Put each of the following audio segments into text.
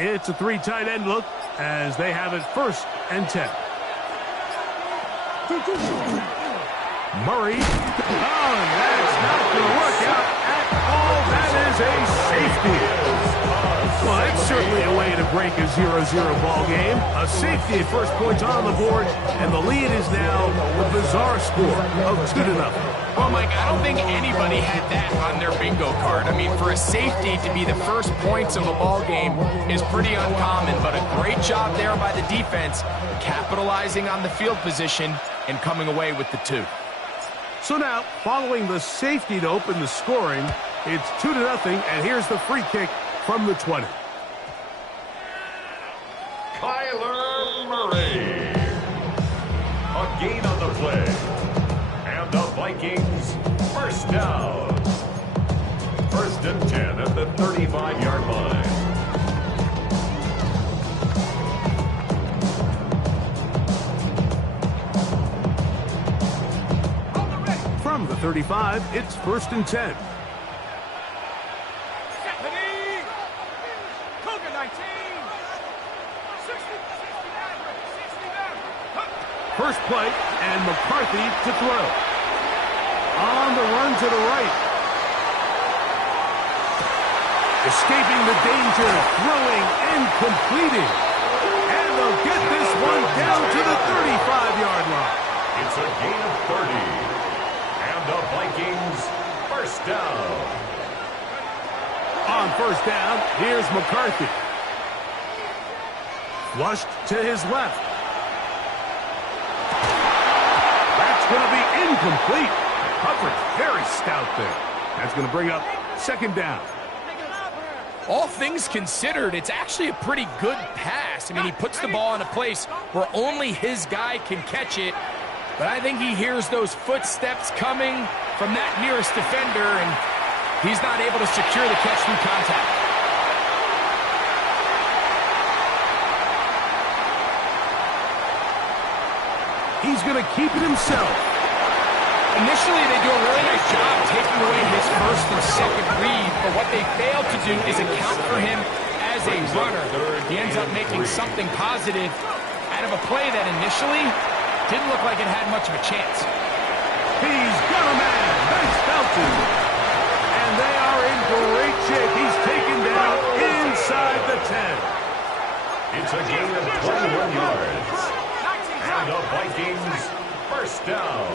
It's a 3 tight end look as they have it 1st and 10. Murray. Oh, that's not going to work out at all. That is a safety. Well, that's certainly a way to break a 0-0 ball game. A safety at first points on the board, and the lead is now the bizarre score of 2-0. Well, Mike, I don't think anybody had that on their bingo card. I mean, for a safety to be the first points of a ball game is pretty uncommon, but a great job there by the defense, capitalizing on the field position and coming away with the 2. So now, following the safety to open the scoring, it's 2-0, and here's the free kick from the 20. Kyler Murray. A gain on the play. And the Vikings first down. 1st and 10 at the 35-yard line. From the 35, it's 1st and 10. First play, and McCarthy to throw. On the run to the right. Escaping the danger, throwing and completing. And they'll get this one down to the 35-yard line. It's a gain of 30. And the Vikings first down. On first down, here's McCarthy. Flushed to his left. Going to be incomplete. Coverage very stout there. That's going to bring up 2nd down. All things considered, it's actually a pretty good pass. I mean, he puts the ball in a place where only his guy can catch it. But I think he hears those footsteps coming from that nearest defender, and he's not able to secure the catch through contact. He's going to keep it himself. Initially, they do a really nice job taking away his 1st and 2nd read, but what they fail to do is account for him as a runner. He ends up making something positive out of a play that initially didn't look like it had much of a chance. He's got a man. Nice Felton. And they are in great shape. He's taken down inside the 10. It's a gain of 21 yards. And the Vikings first down.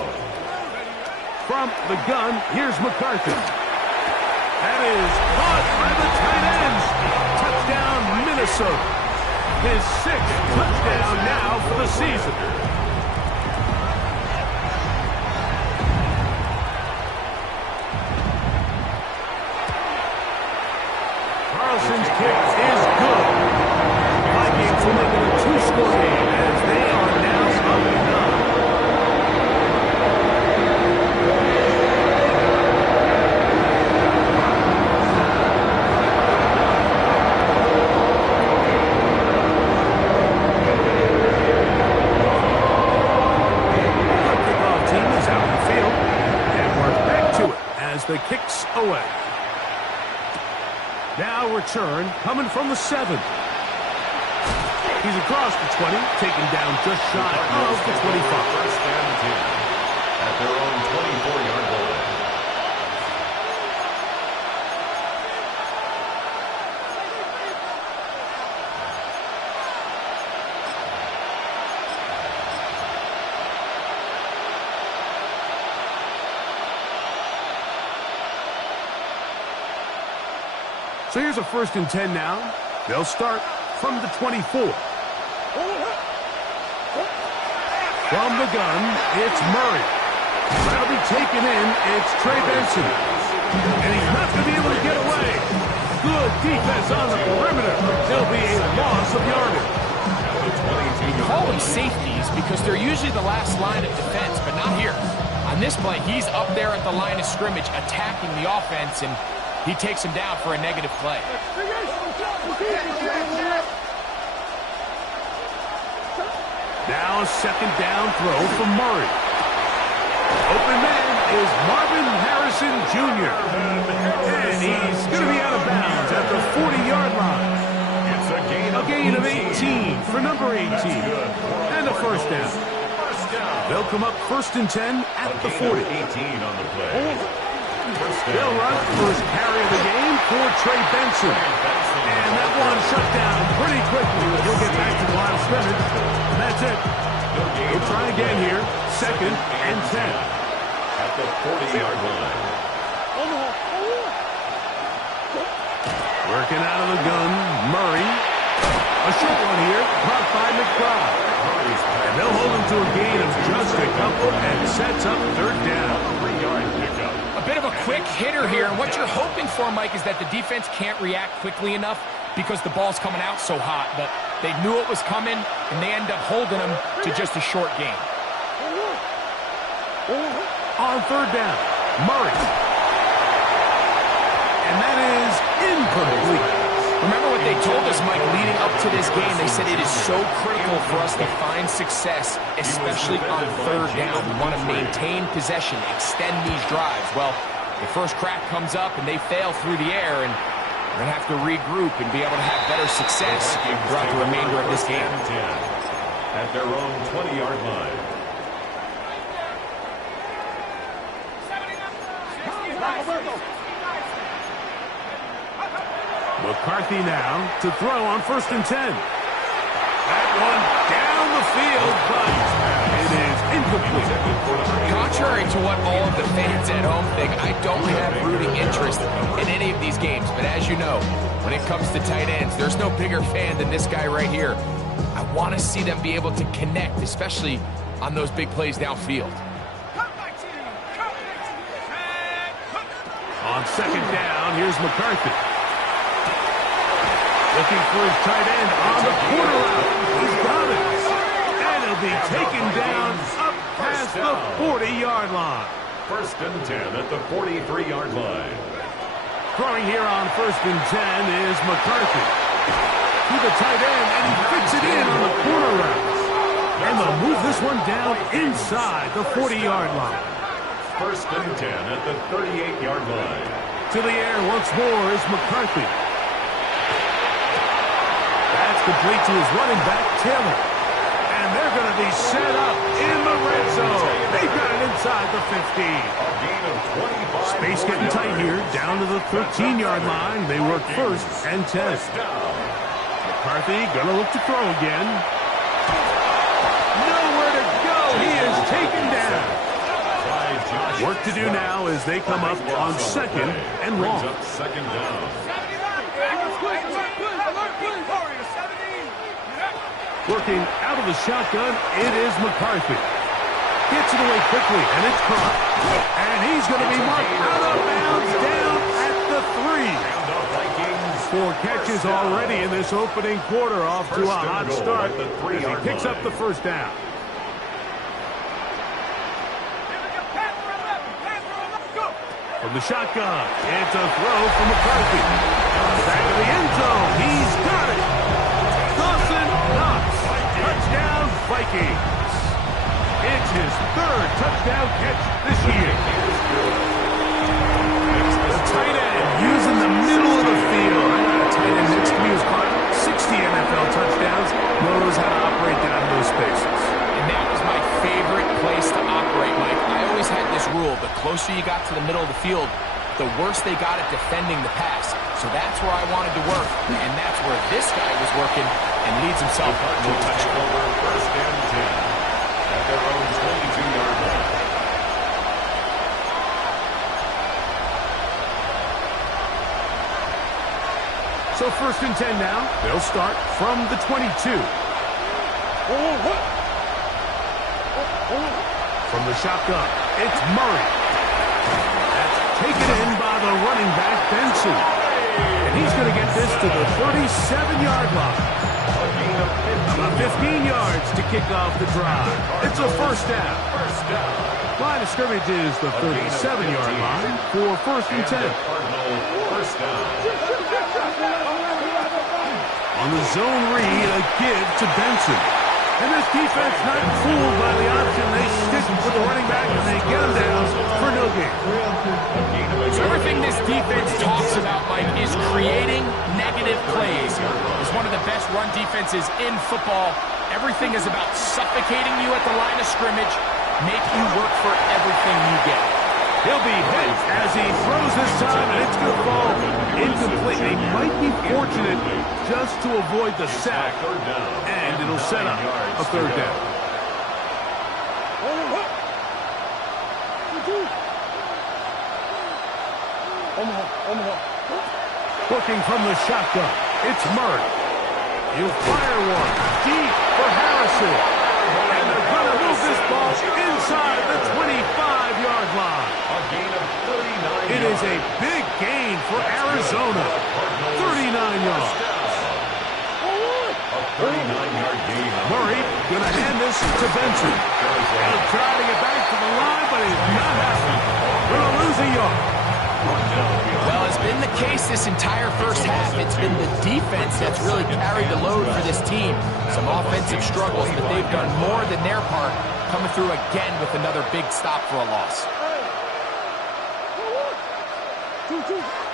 From the gun, here's McCarthy. That is caught by the tight ends. Touchdown, Minnesota. His 6th touchdown now for the season. Carlson's kick is good. Vikings will make it a 2-score game as they are now up 9. The kicks away. Now return coming from the 7. He's across the 20, taken down just shy of the 25. 1st and 10 at their own 24-yard line. So here's a 1st and 10 now. They'll start from the 24. From the gun, it's Murray. That'll be taken in. It's Trey Benson. And he's not going to be able to get away. Good defense on the perimeter. There'll be a loss of yardage. You call them safeties because they're usually the last line of defense, but not here. On this play, he's up there at the line of scrimmage attacking the offense, and he takes him down for a negative play. Now a 2nd down throw from Murray. Open man is Marvin Harrison Jr. And he's going to be out of bounds at the 40-yard line. It's a gain A gain of 18 for number 18. And a first down. They'll come up 1st and 10 at the 40. 18 on the play. They'll run first carry of the game for Trey Benson. And that one shut down pretty quickly. He'll get back to the line of scrimmage. And that's it. We'll try again here. 2nd and 10. At the 40-yard line. Working out of the gun, Murray. A short one here, caught by McBride. And they'll hold him to a gain of just a couple and sets up 3rd down. 3-yard pickup. A bit of a quick hitter here, and what you're hoping for, Mike, is that the defense can't react quickly enough because the ball's coming out so hot. But they knew it was coming, and they end up holding him to just a short gain. On 3rd down, Murray. And that is incomplete. Remember what they told us, Mike, leading up to this game. They said it is so critical for us to find success, especially on 3rd down. We want to maintain possession, extend these drives. Well, the first crack comes up, and they fail through the air, and we're going to have to regroup and be able to have better success throughout the remainder of this game. At their own 20-yard line. McCarthy now to throw on 1st and 10. That one down the field, but it is incomplete. Contrary to what all of the fans at home think, I don't have rooting interest in any of these games. But as you know, when it comes to tight ends, there's no bigger fan than this guy right here. I want to see them be able to connect, especially on those big plays downfield. On 2nd down, here's McCarthy. Looking for his tight end on the corner route. He's got it. And he'll be taken down up past the 40-yard line. 1st and 10 at the 43-yard line. Throwing here on 1st and 10 is McCarthy. To the tight end, and he fits it in on the corner route. And they'll move this one down inside the 40-yard line. 1st and 10 at the 38-yard line. To the air once more is McCarthy. That's complete to his running back, Taylor. And they're going to be set up in the red zone. They've got it inside the 15. A gain of 25. Space getting tight here, down to the 13-yard line. They work 1st and 10. McCarthy going to look to throw again. Nowhere to go. He is taken down. Work to do now as they come up on 2nd and long. 2nd down. Working out of the shotgun, it is McCarthy. Gets it away quickly, and it's caught. And he's going to be marked out of bounds down at the 3. 4 catches already in this opening quarter, off to a hot start as he picks up the 1st down. From the shotgun, it's a throw from McCarthy. Back to the end zone, he's got it. Dawson Knox, touchdown Vikings. It's his 3rd touchdown catch this year. The tight end using the middle of the field. I got a tight end next to me who's caught 60 NFL touchdowns, knows how to operate down in those spaces. And that was my favorite place to operate, Mike. I always had this rule, the closer you got to the middle of the field, the worse they got at defending the pass. So that's where I wanted to work, and that's where this guy was working and leads himself to a touchdown. Over 1st and 10 at their own 22-yard line. So 1st and 10 now. They'll start from the 22. From the shotgun, it's Murray. That's taken in by the running back, Benson. And he's going to get this to the 37-yard line. About 15 yards to kick off the drive. It's a 1st down. Line of scrimmage is the 37-yard line for 1st and 10. 1st down. On the zone read, a give to Benson. And this defense not fooled by the option. They stick with the running back and they get him down for no gain. So everything this defense talks about, Mike, is creating negative plays. It's one of the best run defenses in football. Everything is about suffocating you at the line of scrimmage, making you work for everything you get. He'll be hit as he throws this time, and it's going to fall incomplete. They might be fortunate just to avoid the sack, and it'll set up a third down. Looking from the shotgun, it's Murray. He'll fire one deep for Harrison. And they're going to move this ball inside the 25-yard line. A gain of 39 It is a big gain for Arizona. 39 yards. A 39-yard gain. Murray going to hand this to Benson. He'll try to get back to the line, but he's not happening. Going to lose a yard. Well, it's been the case this entire first half. It's been the defense that's really carried the load for this team. Some offensive struggles, but they've done more than their part, coming through again with another big stop for a loss.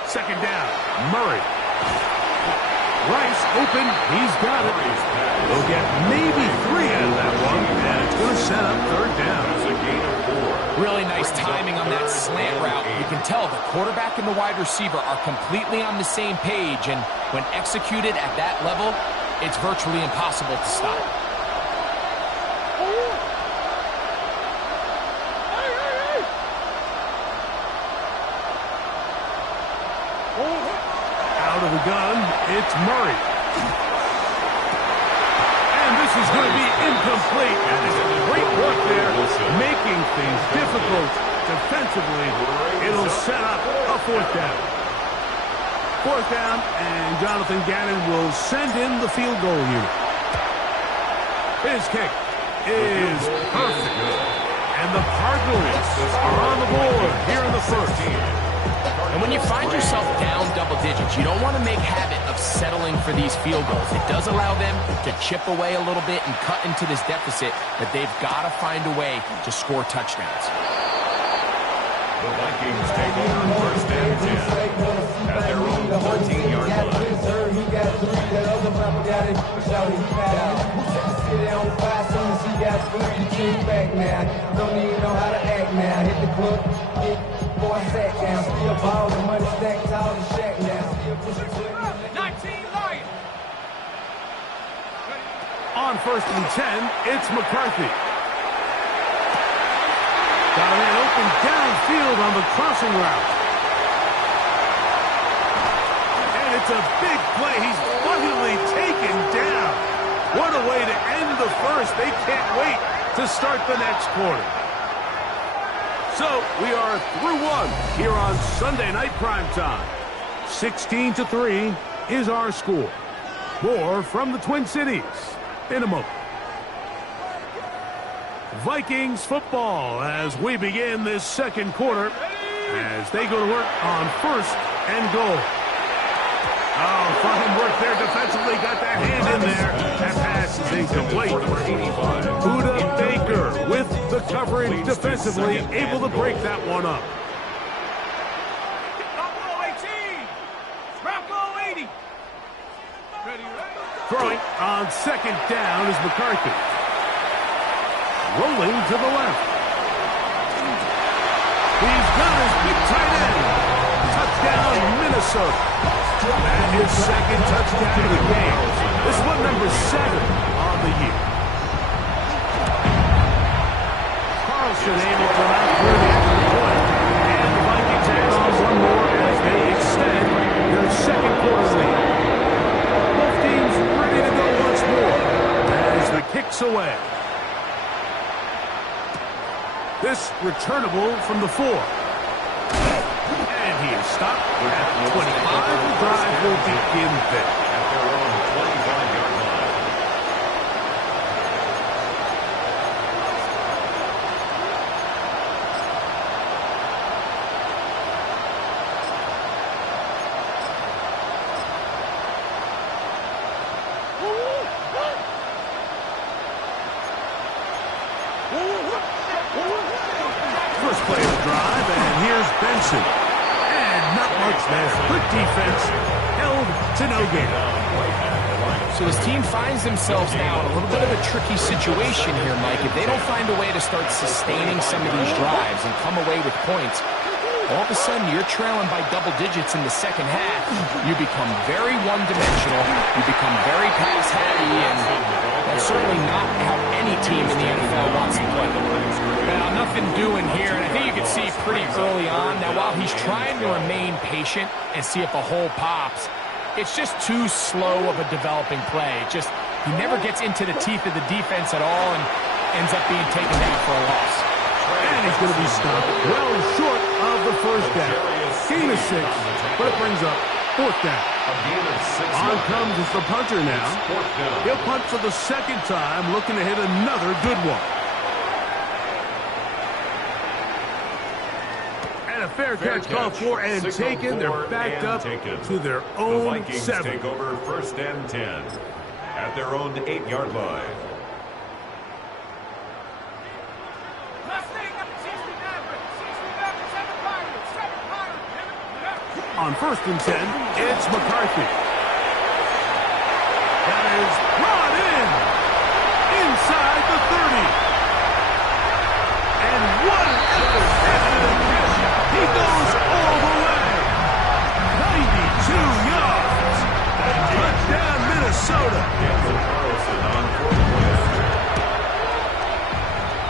Second down, Murray. Rice open, he's got it. They'll get maybe 3 out of that one, and it's going to set up third down. It's a gain of 4. Really nice timing on that slant route. You can tell the quarterback and the wide receiver are completely on the same page, and when executed at that level, it's virtually impossible to stop. Out of the gun, it's Murray. And this is going to be incomplete. And it's great work there, making things difficult defensively. It'll set up a fourth down. Fourth down, and Jonathan Gannon will send in the field goal unit. His kick is perfect. And the Cardinals are on the board here in the first. And when you find yourself down double digits, you don't want to make habit of settling for these field goals. It does allow them to chip away a little bit and cut into this deficit, but they've got to find a way to score touchdowns. The Vikings take over first and 10 at their own 14-yard line. He got 3, that other rapper got it. Shouty, he got out. Sit on 5 soon as he got 3. Kick back now. Don't even know how to act now. Hit the club, get boy sat down. Still ball, the money stacked tall and shack now. Still pushing to 19 Lions. On first and 10, it's McCarthy. Got a man open downfield on the crossing route. And it's a big play. He's finally taken down. What a way to end the first. They can't wait to start the next quarter. So we are through one here on Sunday Night Primetime. 16-3 is our score. More from the Twin Cities in a moment. Vikings football as we begin this second quarter as they go to work on first and goal. Oh, fine work there defensively. Got that hand in there. That pass is incomplete. Buda Baker with the coverage defensively, able to break that one up. Throwing on second down is McCarthy. Rolling to the left. He's got his big tight end. Touchdown, Minnesota. And his second touchdown of the game. This one number 7 on the year. Carlson able to knock through the extra point. And the Vikings add on one more as they extend their second quarter lead. Both teams ready to go once more as the kick's away. This returnable from the 4. And he is stopped at 25. The drive will begin there. At their own 25-yard line. First play of the drive, and here's Benson. And not much there. Good defense. Held to no gain. So this team finds themselves now in a little bit of a tricky situation here, Mike. If they don't find a way to start sustaining some of these drives and come away with points, all of a sudden you're trailing by double digits in the second half. You become very one-dimensional. You become very pass-heavy, and that's certainly not how any team in the NFL wants to play. Now, nothing doing here, and I think you can see pretty early on. Now, while he's trying to remain patient and see if a hole pops, it's just too slow of a developing play. He never gets into the teeth of the defense at all and ends up being taken down for a loss. And he's going to be stopped well short of the first down. Gain of 6, but it brings up fourth down. On comes the punter now. He'll punt for the second time, looking to hit another good one. And a fair catch called for and taken. They're backed up to their own 7. Take over first and 10 at their own 8-yard line. On first and 10, it's McCarthy. That is brought in inside the 30. And what an effort! He goes all the way. 92 yards. Touchdown, Minnesota.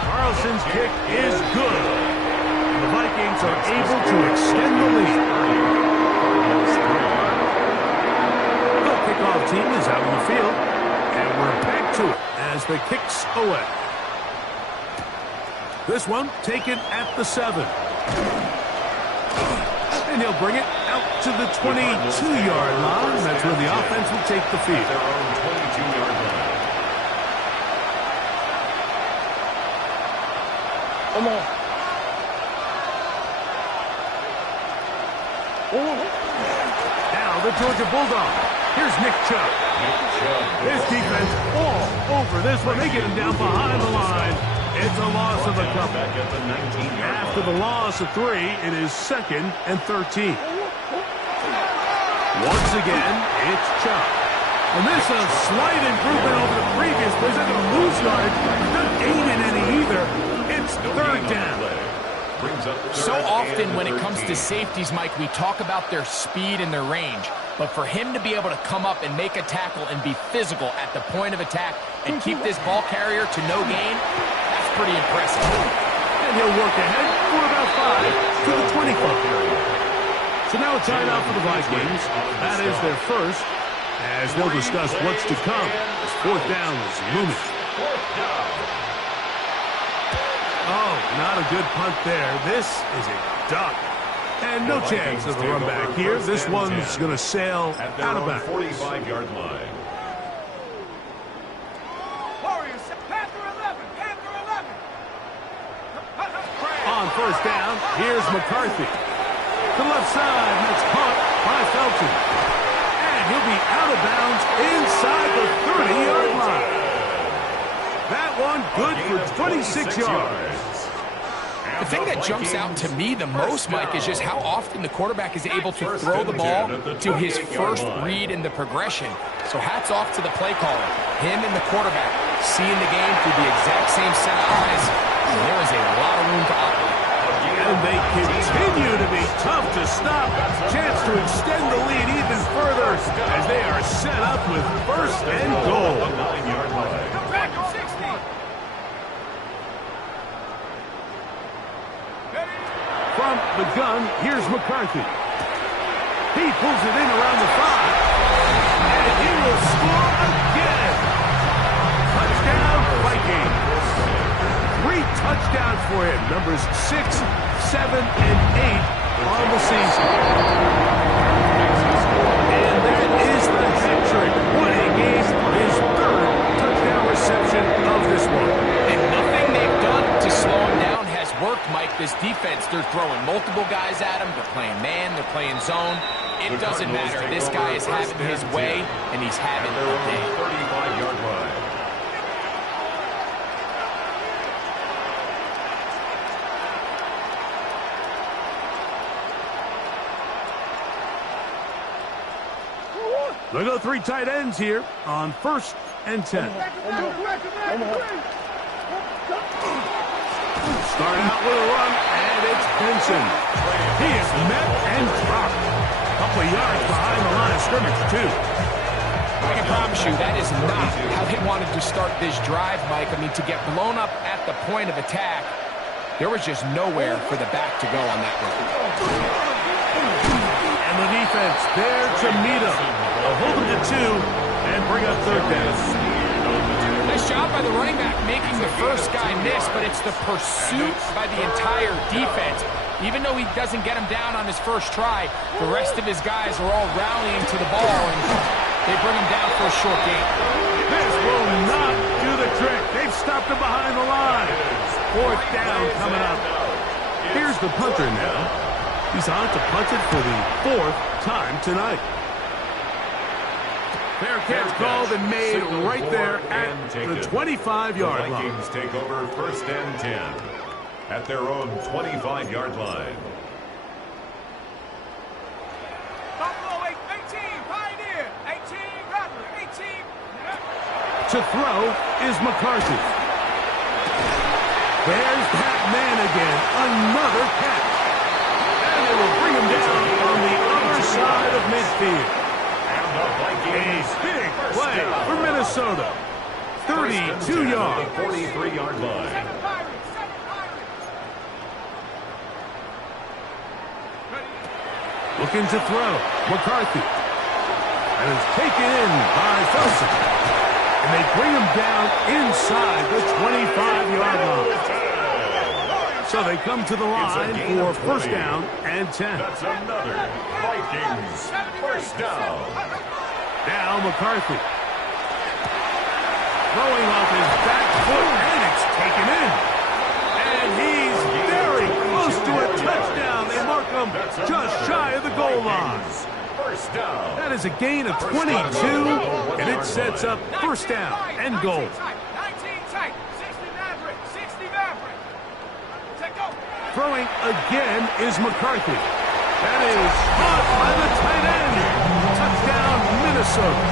Carlson's kick is good. The Vikings are able to extend the lead. Kickoff team is out on the field, and we're back to it as the kicks away. This one taken at the 7. And he'll bring it out to the 22-yard line. That's where the offense will take the field. Their own 22-yard line. Come on. Now the Georgia Bulldogs. Here's Nick Chubb. His defense all over this one. They get him down behind the line. It's a loss of a couple. After the loss of 3, it is 2nd and 13. Once again, it's Chubb. And this is a slight improvement over the previous play. He's not going to lose yardage. Not gaining any either. It's 3rd down. So often when it comes to safeties, Mike, we talk about their speed and their range. But for him to be able to come up and make a tackle and be physical at the point of attack and keep this ball carrier to no gain, that's pretty impressive. And he'll work ahead for about 5 to the 25. So now a timeout for the Vikings. That is their first, as they'll discuss what's to come. This 4th down is looming. Oh, not a good punt there. This is a duck. And no chance of a run back here. This one's going to sail out of bounds. 45-yard line. Warriors, Panther 11, Panther 11. On first down, here's McCarthy. To the left side, and it's caught by Felton. And he'll be out of bounds inside the 30-yard line. That one good for 26 yards. The thing that jumps out to me the most, Mike, is just how often the quarterback is able to throw the ball to his first read in the progression. So hats off to the play caller. Him and the quarterback seeing the game through the exact same set of eyes. And there is a lot of room to operate. And they continue to be tough to stop. Chance to extend the lead even further as they are set up with first and goal. 9-yard line. From the gun, here's McCarthy. He pulls it in around the 5. And he will score again. Touchdown, Vikings. 3 touchdowns for him. Numbers 6, 7, and 8 on the season. And that is the hat trick. What a game. His 3rd touchdown reception of this one. And nothing they've done to slow him down has worked, Mike. This defense, they're throwing multiple guys at him. They're playing man. They're playing zone. It doesn't matter. This guy is having his way, and he's having a day. 35-yard line. They go 3 tight ends here on 1st and 10. Start out with a run, and it's Benson. He is met and dropped. A couple of yards behind the line of scrimmage, too. I can promise you that is not how they wanted to start this drive, Mike. I mean, to get blown up at the point of attack, there was just nowhere for the back to go on that run. And the defense there to meet him. They'll hold him to 2 and bring up 3rd down. Nice job by the running back making the first guy miss, but it's the pursuit by the entire defense. Even though he doesn't get him down on his first try, the rest of his guys are all rallying to the ball, and they bring him down for a short gain. This will not do the trick. They've stopped him behind the line. 4th down coming up. Here's the punter now. He's on to punt it for the 4th time tonight. Fair catch called and made right there at the 25-yard line. The Vikings take over 1st and 10 at their own 25-yard line. To throw is McCarthy. There's that man again. Another catch. And they will bring him down on the other side of midfield. A big play for Minnesota. 32 yards. 43-yard line. Looking to throw. McCarthy. And is taken in by Felsen. And they bring him down inside the 25-yard line. So they come to the line for 1st down and 10. That's another Vikings 1st down. Now McCarthy. Throwing off his back foot, and it's taken in. And he's very close to a touchdown. They mark him just shy of the goal line. 1st down. That is a gain of 22, and it sets up 1st down and goal. Throwing again is McCarthy. That is caught by the tight end. Touchdown, Minnesota.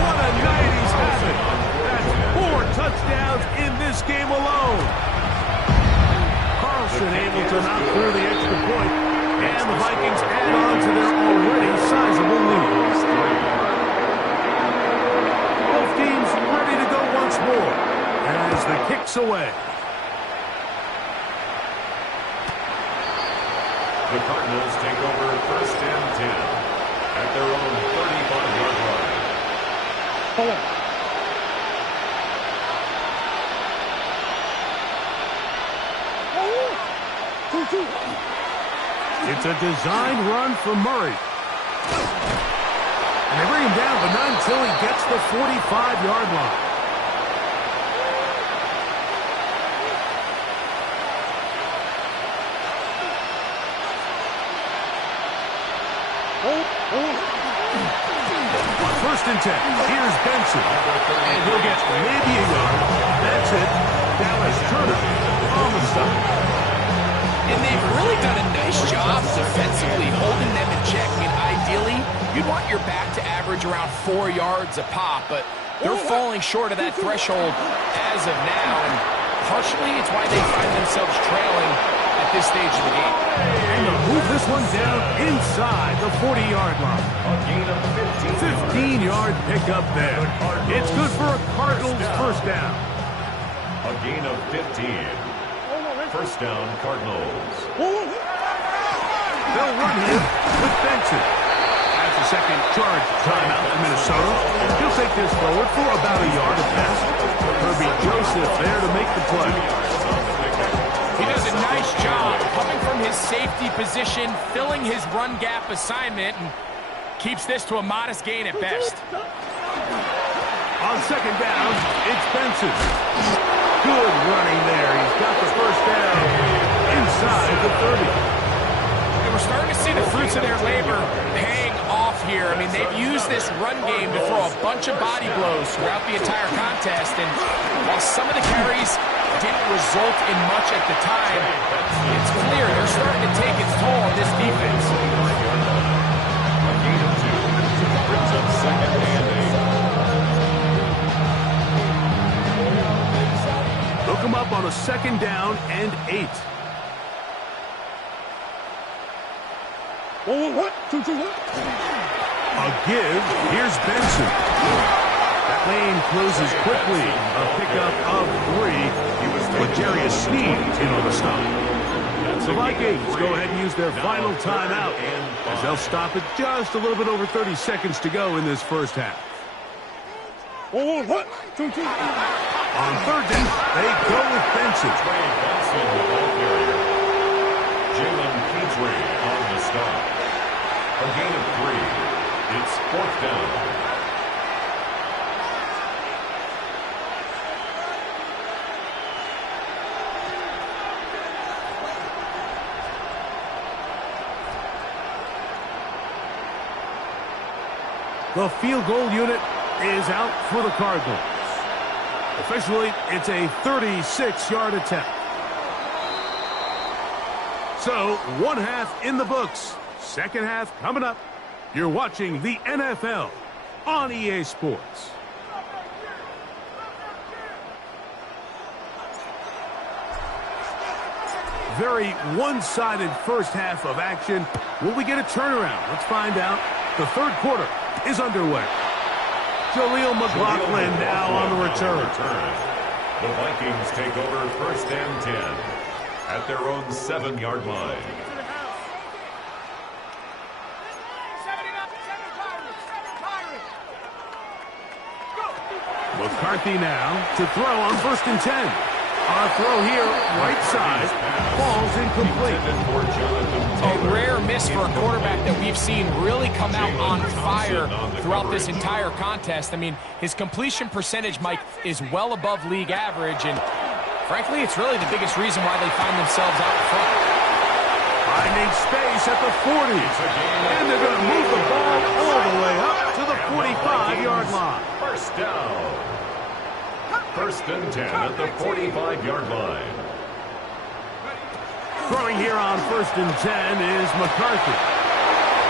What a night he's having. That's 4 touchdowns in this game alone. Carlson able to knock through the extra point, and the Vikings add on to their already sizable lead. Both teams ready to go once more as the kick's away. The Cardinals take over 1st and 10 at their own 35-yard line. It's a designed run for Murray. And they bring him down, but not until he gets the 45-yard line. On 1st and 10, here's Benson. And he'll get maybe a yard. That's it. Dallas Turner on the stop. And they've really done a nice job defensively holding them in check. I mean, ideally, you'd want your back to average around 4 yards a pop, but they're falling short of that threshold as of now, and partially it's why they find themselves trailing at this stage of the game. And they'll move this one down inside the 40-yard line. A gain of 15-yard pickup there. It's good for a Cardinals 1st down. A gain of 15. 1st down, Cardinals. They'll run him with Benson. That's the second charge timeout for Minnesota. He'll take this forward for about a yard of pass. Kirby Joseph there to make the play. He does a nice job coming from his safety position, filling his run gap assignment, and keeps this to a modest gain at best. On 2nd down, it's Benson. Good running there. He's got the 1st down inside the 30. And we're starting to see the fruits of their labor paying off here. I mean, they've used this run game to throw a bunch of body blows throughout the entire contest. And while some of the carries didn't result in much at the time, it's clear they're starting to take its toll on this defense. brings up second and 8. Look him up on a second down and 8. A give. Here's Benson. That lane closes quickly. A pickup of 3 with Jarius Sneed in on the stop. The Vikings go ahead and use their final timeout as they'll stop it just a little bit over 30 seconds to go in this first half. On third down, they go with Benson. Jalen Petrie on the stop. A gain of 3. It's fourth down. The field goal unit is out for the Cardinals. Officially, it's a 36-yard attempt. So, one half in the books. Second half coming up. You're watching the NFL on EA Sports. Very one-sided first half of action. Will we get a turnaround? Let's find out. The third quarter is underway. Jaleel McLaughlin now on the return. The Vikings take over first and 10 at their own 7-yard line. McCarthy now to throw on first and 10. On a throw here, right side, falls incomplete. A rare miss for a quarterback that we've seen really come out on fire throughout this entire contest. I mean, his completion percentage, Mike, is well above league average, and frankly, it's really the biggest reason why they find themselves out front. Finding space at the 40. And they're going to move the ball all the way up to the 45-yard line. First down. First and 10 at the 45-yard line. Throwing here on first and 10 is McCarthy.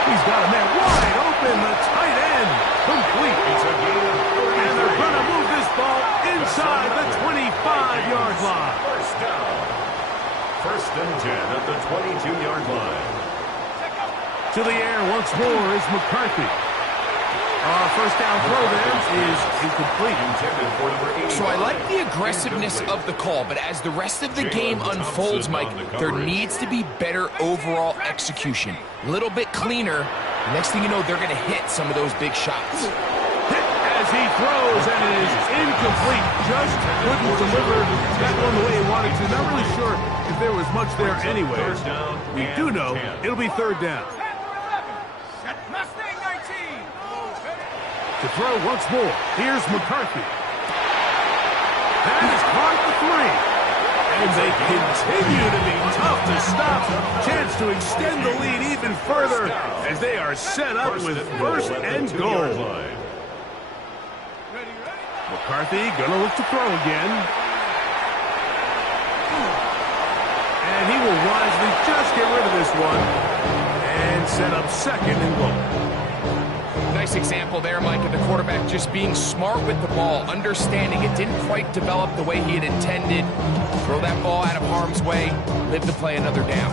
He's got a man wide open, the tight end, complete. It's a gain of 33. And they're going to move this ball inside the 25-yard line. First down. First and 10 at the 22-yard line. To the air once more is McCarthy. First down throw there is incomplete. So I like the aggressiveness of the call, but as the rest of the game unfolds, Mike, there needs to be better overall execution. A little bit cleaner. Next thing you know, they're going to hit some of those big shots. Hit as he throws, and it is incomplete. Just couldn't deliver that one the way he wanted to. Not really sure if there was much there anyway. We do know it'll be third down. To throw once more. Here's McCarthy. That is caught the 3. And they continue to be tough to stop. Chance to extend the lead even further as they are set up with first and goal. McCarthy gonna look to throw again. And he will wisely just get rid of this one and set up second and goal. Nice example there, Mike, of the quarterback just being smart with the ball, understanding it didn't quite develop the way he had intended. Throw that ball out of harm's way, live to play another down.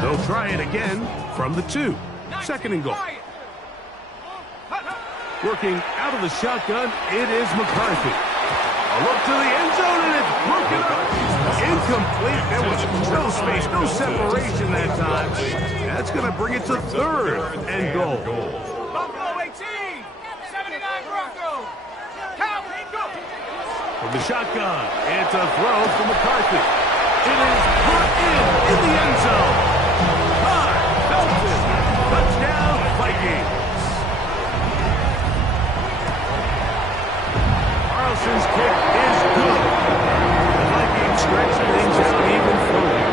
They'll try it again from the 2. Second and goal. Working out of the shotgun, it is McCarthy. A look to the end zone, and it's broken up. Incomplete. There was no space, no separation that time. That's going to bring it to third and goal. Buffalo 18, 79 Broncos. Calvin, go. From the shotgun, it's a throw from McCarthy. It is put in the end zone. Todd Felton. Touchdown, Vikings. Carlson's kick is good. The Vikings stretch things out even further.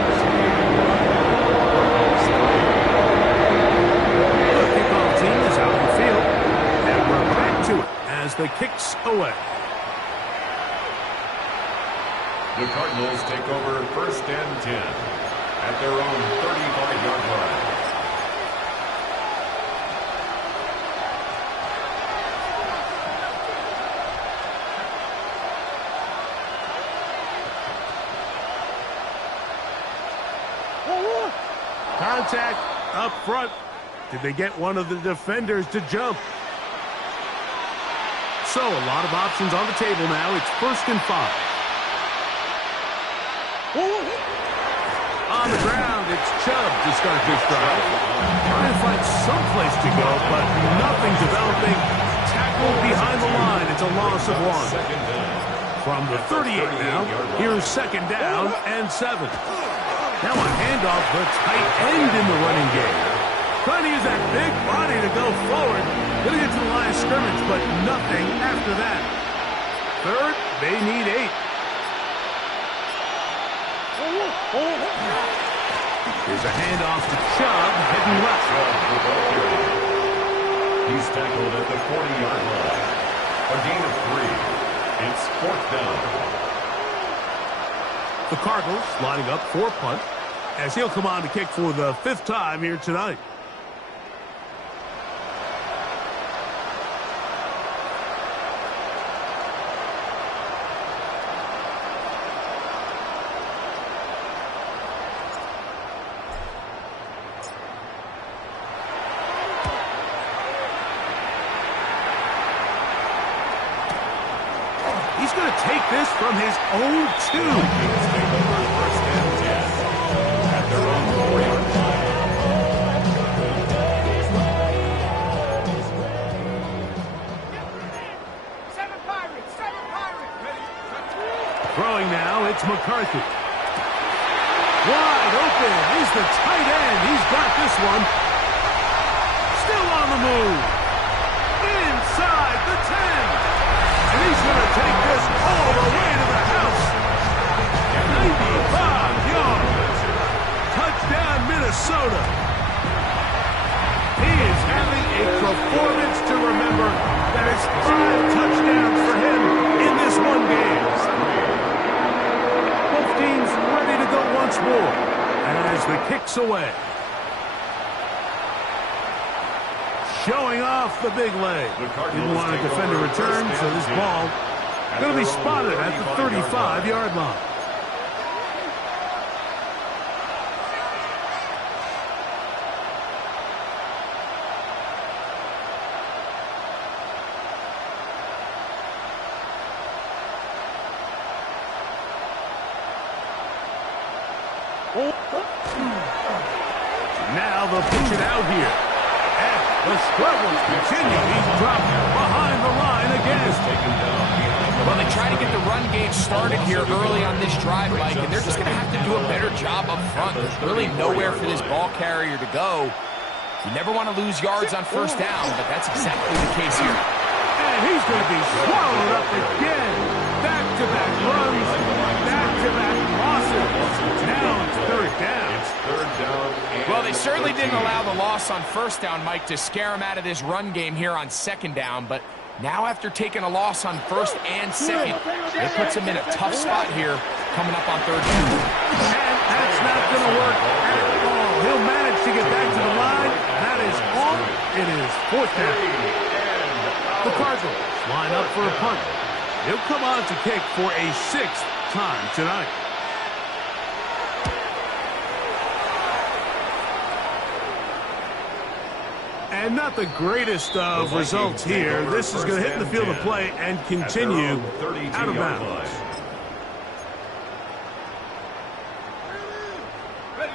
The kickoff team is out in the field, and we're back to it as the kick's away. The Cardinals take over first and 10 at their own 35-yard line. Contact up front. Did they get one of the defenders to jump? So a lot of options on the table now. It's 1st and 5. On the ground, it's Chubb to start this drive. Trying to find some place to go, but nothing developing. Tackled behind the line. It's a loss of 1. From the 38 now, here's 2nd down and 7. Now a handoff, the tight end in the running game. Trying to use that big body to go forward. Going to get to the line of scrimmage, but nothing after that. 3rd, they need 8. Here's a handoff to Chubb, heading left. He's tackled at the 40-yard line. A gain of 3. It's 4th down. The Cardinals lining up for a punt as he'll come on to kick for the 5th time here tonight. He's going to take this from his own 2. Throwing now, it's McCarthy. Wide open. He's the tight end. He's got this one. Still on the move. Inside the 10. And he's going to take this all the way to the house. 95 yards. Touchdown, Minnesota. He is having a performance to remember. That is 5 touchdowns for him in this one game. Both teams ready to go once more. As the kick's away. Showing off the big leg. Didn't want to defend a return, so this ball going to be spotted at the 35-yard line. Now they'll pitch it out here. And the struggles continue. He's dropped behind the line again. Well, they try to get the run game started here early on this drive, Mike, and they're just going to have to do a better job up front. There's really nowhere for this ball carrier to go. You never want to lose yards on 1st down, but that's exactly the case here. And he's going to be swallowed up again. Back-to-back runs, back-to-back losses. Now it's 3rd down. It's 3rd down. Well, they certainly didn't allow the loss on 1st down, Mike, to scare him out of this run game here on 2nd down. But now after taking a loss on 1st and 2nd, it puts him in a tough spot here coming up on 3rd down. And that's not going to work at all. He'll manage to get back to the line. That is all. It is 4th down. The Cardinals line up for a punt. He'll come on to kick for a 6th time tonight. And not the greatest of results here. This is going to hit in the field of play and continue out of bounds. Ready,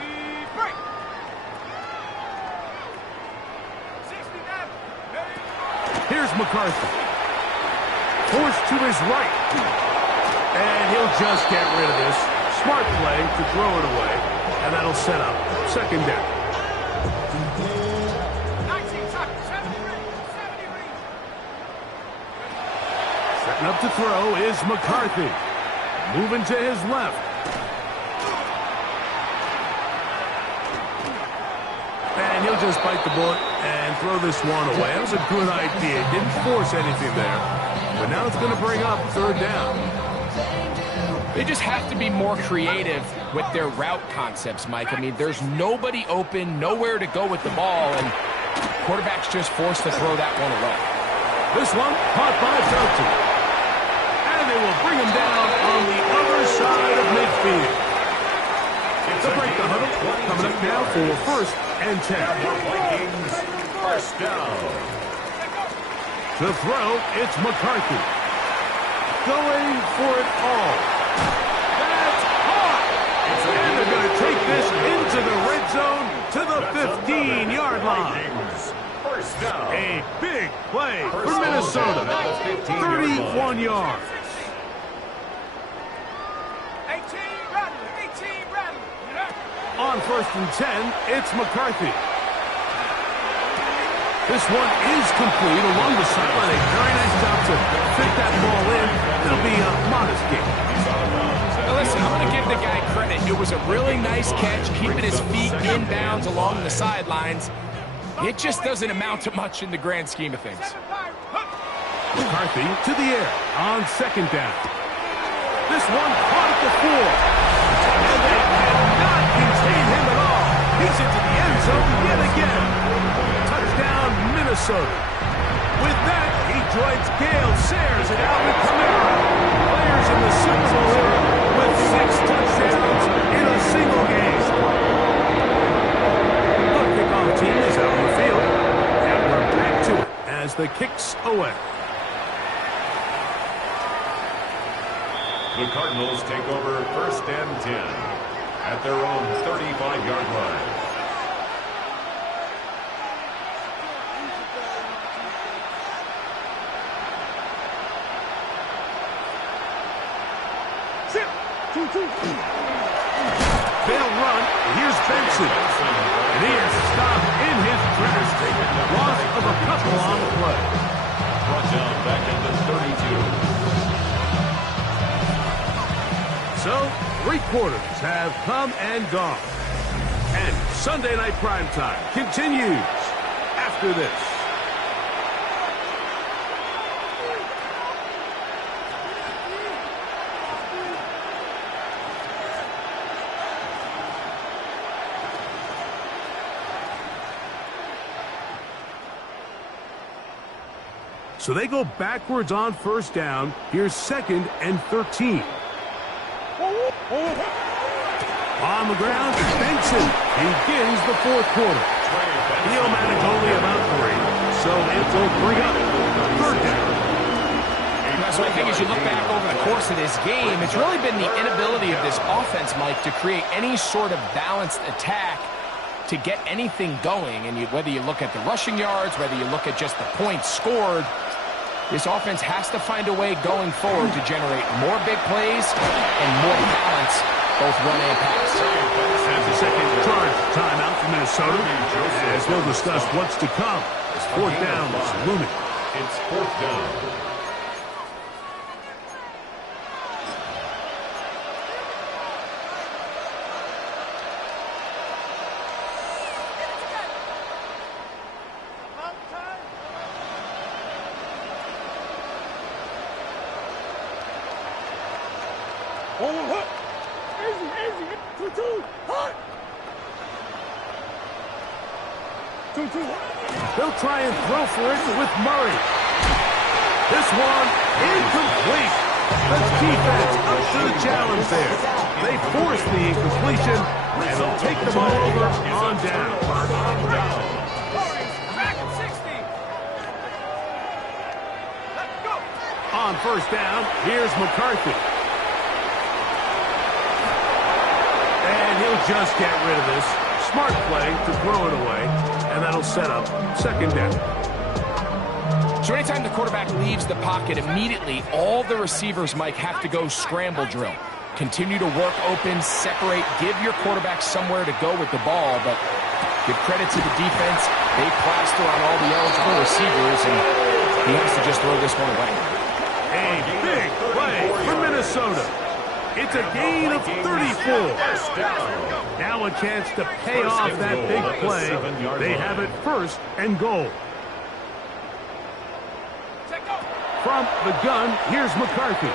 break. 69. Here's McCarthy. Forced to his right. And he'll just get rid of this. Smart play to throw it away. And that'll set up 2nd down. Setting up to throw is McCarthy. Moving to his left. And he'll just bite the bullet and throw this one away. That was a good idea. Didn't force anything there. But now it's going to bring up 3rd down. They just have to be more creative with their route concepts, Mike. I mean, there's nobody open, nowhere to go with the ball, and quarterback's just forced to throw that one away. This one caught by Johnson. And they will bring him down on the other side of midfield. To break the huddle, coming up now for first and 10. Vikings, first down. To throw, it's McCarthy. Going for it all. That's hot! And they're going to take this into the red zone to the 15-yard line. First down. A big play for Minnesota. 31 yards. 18 Bradley. On first and 10, it's McCarthy. This one is complete along the sideline. A very nice job to fit that ball in. It'll be a modest game. Now listen, I'm going to give the guy credit. It was a really nice catch, keeping his feet inbounds along the sidelines. It just doesn't amount to much in the grand scheme of things. McCarthy to the air on second down. This one caught at the 4. And they cannot contain him at all. He's into the end zone yet again. Touchdown, Minnesota. With that, he joins Gale Sayers and Alvin Kamara. Players in the Super Bowl era with 6 touchdowns in a single game. The kickoff team is out on the field. And we're back to it as the kick's away. The Cardinals take over first and 10 at their own 35-yard line. They'll run. Here's Benson. And he is stopped in his tracks. Loss of a couple on the play. Brought down back at the 32. So, 3 quarters have come and gone. And Sunday Night Primetime continues after this. So they go backwards on first down. Here's second and 13. On the ground, Benson begins the 4th quarter. He'll manage only about 3, so it will bring up 3rd down. So I think as you look back over the course of this game, it's really been the inability of this offense, Mike, to create any sort of balanced attack to get anything going. And whether you look at the rushing yards, whether you look at just the points scored, this offense has to find a way going forward to generate more big plays and more balance, both run and pass. As the second charge timeout for Minnesota, as they'll discuss what's to come. 4th down is looming. It's 4th down. They'll try and throw for it with Murray. This one incomplete. The defense up to the challenge there. They force the incompletion, and they'll take the ball over on down. Back at 60. Let's go. On first down, here's McCarthy. And he'll just get rid of this. Smart play to throw it away, and that'll set up 2nd down. So anytime the quarterback leaves the pocket, immediately all the receivers, Mike, have to go scramble drill. Continue to work open, separate, give your quarterback somewhere to go with the ball, but give credit to the defense. They plaster on all the eligible receivers, and he has to just throw this one away. A big play for Minnesota. It's a gain of 34. Now a chance to pay off that big play. They have it 1st and goal. From the gun, here's McCarthy.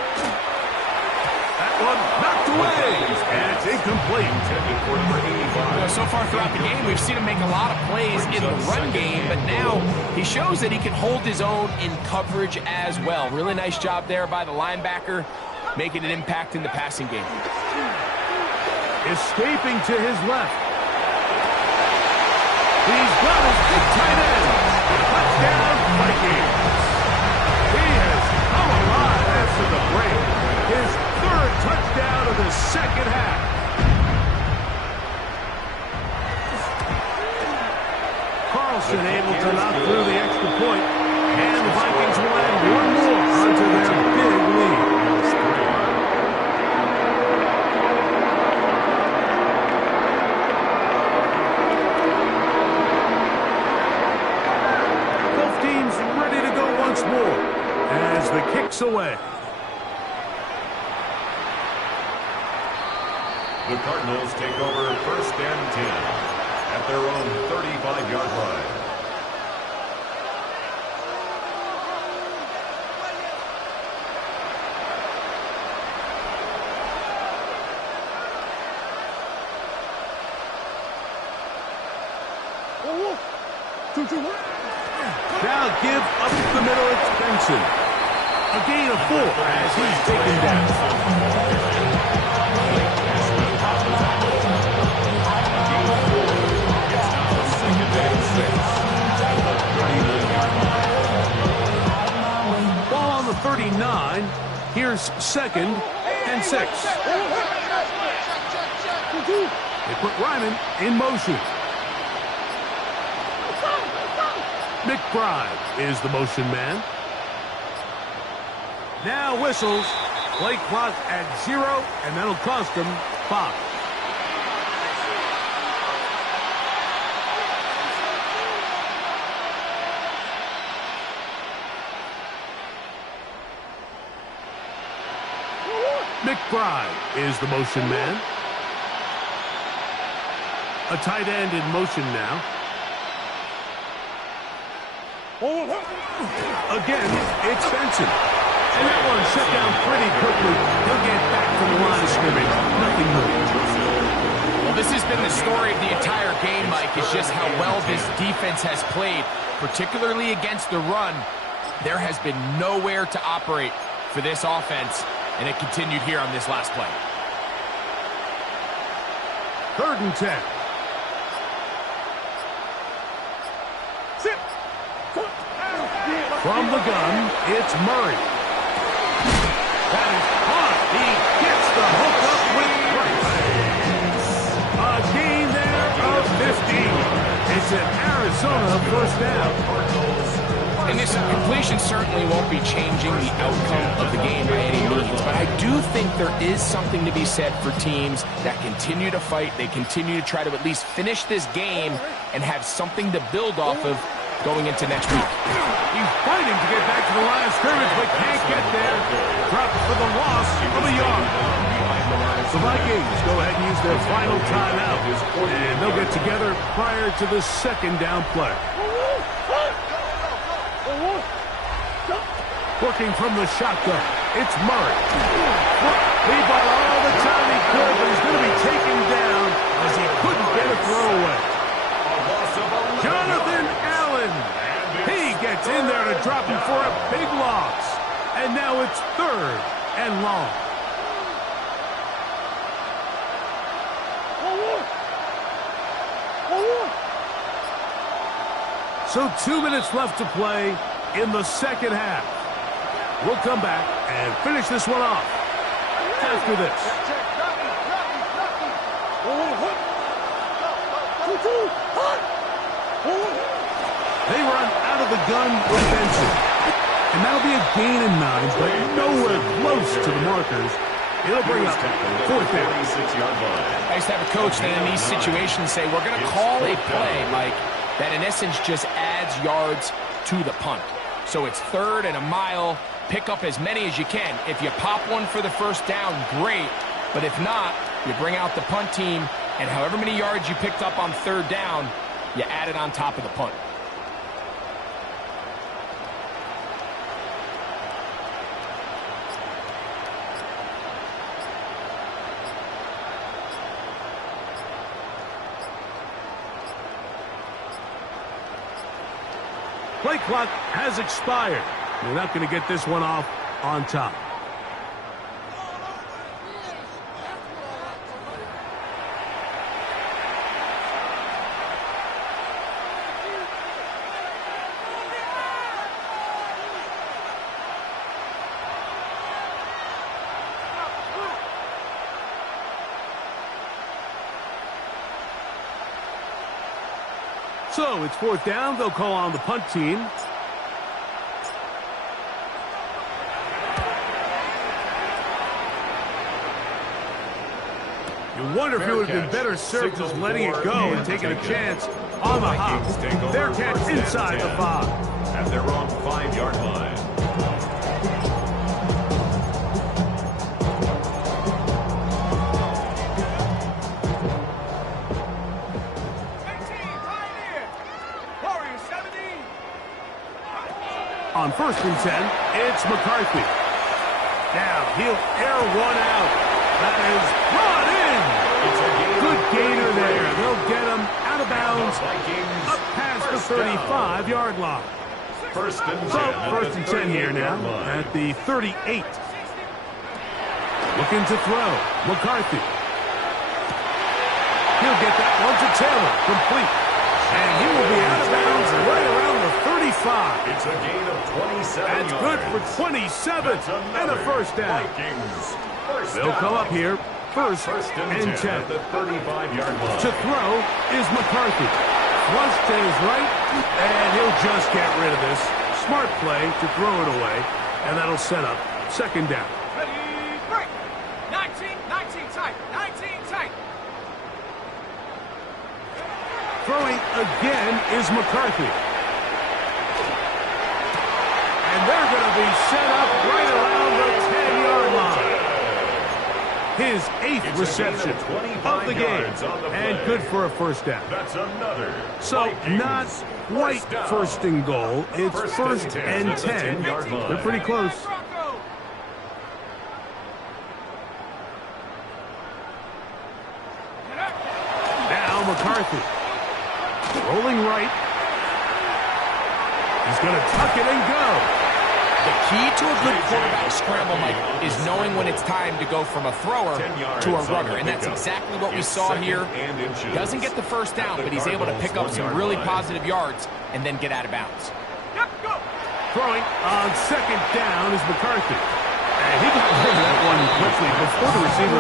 That one knocked away. And it's incomplete. Intended for number 85. So far throughout the game, we've seen him make a lot of plays in the run game, but now he shows that he can hold his own in coverage as well. Really nice job there by the linebacker, making an impact in the passing game. Escaping to his left. He's got his big tight end. Touchdown, Vikings. He has come alive after the break. His third touchdown of the second half. Carlson able to knock through the extra point, and the Vikings will add one more onto their big lead. 12 teams ready to go once more as the kick's away. The Cardinals take over first and 10 at their own 35-yard line. Now give up the middle, it's Benson. A gain of 4 as he's taken down. Ball on the 39. Here's second and 6. They put Ryman in motion. McBride is the motion man. Now whistles. Play clock at 0, and that'll cost them 5. McBride is the motion man. A tight end in motion now. Again, it's Benson. And that one shut down pretty quickly. He'll get back to the line of scrimmage. Nothing more. Well, this has been the story of the entire game, Mike, is just how well this defense has played, particularly against the run. There has been nowhere to operate for this offense, and it continued here on this last play. 3rd and 10. From the gun, it's Murray. That is caught. He gets the hook up with Price. A gain there of 15. It's an Arizona first down. And this completion certainly won't be changing the outcome of the game by any means, but I do think there is something to be said for teams that continue to fight. They continue to try to at least finish this game and have something to build off of going into next week. He's fighting to get back to the line of scrimmage, but can't get there. Dropped for the loss of a yard. The Vikings go ahead and use their final timeout, and they'll get together prior to the second down play. Working from the shotgun, it's Murray. He bought all the time he could, but he's going to be taken down as he couldn't get a throw away. Jonathan Allen. He gets in there to drop him for a big loss. And now it's 3rd and long. So 2 minutes left to play in the second half. We'll come back and finish this one off after this. They run out of the gun with Benson. And that'll be a gain in 9, but nowhere close to the markers. It'll bring up 4th down. I used to have a coach that in these situations say, we're going to call a play, Mike, that in essence just adds yards to the punt. So it's 3rd and a mile. Pick up as many as you can. If you pop one for the first down, great. But if not, you bring out the punt team, and however many yards you picked up on 3rd down, you add it on top of the punt. Play clock has expired. You're not going to get this one off on top. So it's 4th down. They'll call on the punt team. You wonder if it would have been better served just letting it go and taking a chance on the hop. Their catch inside the 5. At their own 5-yard line. On 1st and 10, it's McCarthy. Now he'll air one out. That is brought in. Good gainer there. They'll get him out of bounds up past the 35-yard line. First and 10. So 1st and 10 here now at the 38. Looking to throw. McCarthy. He'll get that one to Taylor. Complete. And he will be out of bounds right around the 35. It's a gain of 27 That's yards. good for 27 and a 1st down. They'll come up here. First and 10. At the 35-yard line. To throw is McCarthy. Flush to his right, and he'll just get rid of this. Smart play to throw it away, and that'll set up 2nd down. Ready, break. 19 tight. 19 tight. Throwing again is McCarthy. And they're going to be set up right around the 10-yard line. His 8th reception of the game. And good for a 1st down. That's another. So not quite 1st and goal. It's 1st and 10. They're pretty close. Now McCarthy. Rolling right. He's going to tuck it and go. The key to a good quarterback scramble, Mike, is knowing when it's time to go from a thrower to a runner, and that's exactly what we saw here. Doesn't get the 1st down, but he's able to pick up some really positive yards and then get out of bounds. Throwing on 2nd down is McCarthy. And he got rid of that one quickly before the receiver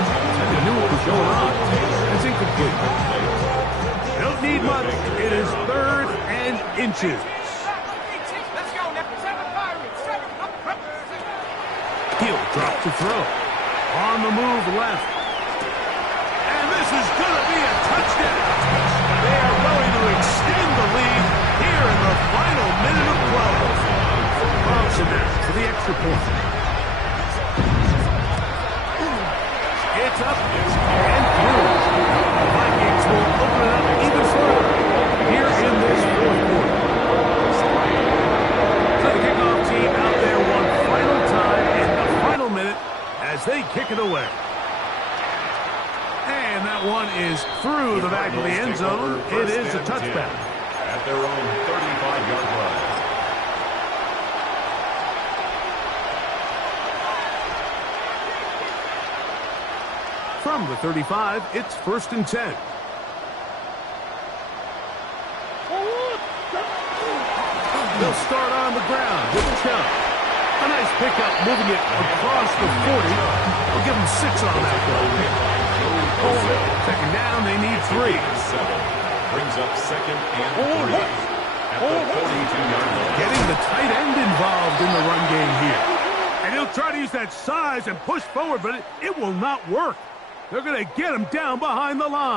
knew what was going on. It's incomplete. Don't need much. It is 3rd and inches. Let's go, Nick. 7 Pirates. 7 up. He'll drop to throw. On the move left. And this is going to be a touchdown. They are going to extend the lead here in the final minute of play. Carlson now for the extra point. It's up and through. The Vikings will open it up even further here in this 4th quarter. So the kickoff team out there one final time in the final minute as they kick it away. And that one is through the back of the end zone. It is a touchback. At their own 35-yard line. From the 35, it's 1st and 10. They'll start on the ground with Chubb. A nice pickup moving it across the 40. We'll give them 6 on that play. 2nd down, they need 3. Brings up 2nd and 3. At the 42-yard line. Getting the tight end involved in the run game here. And he'll try to use that size and push forward, but it will not work. They're going to get him down behind the line.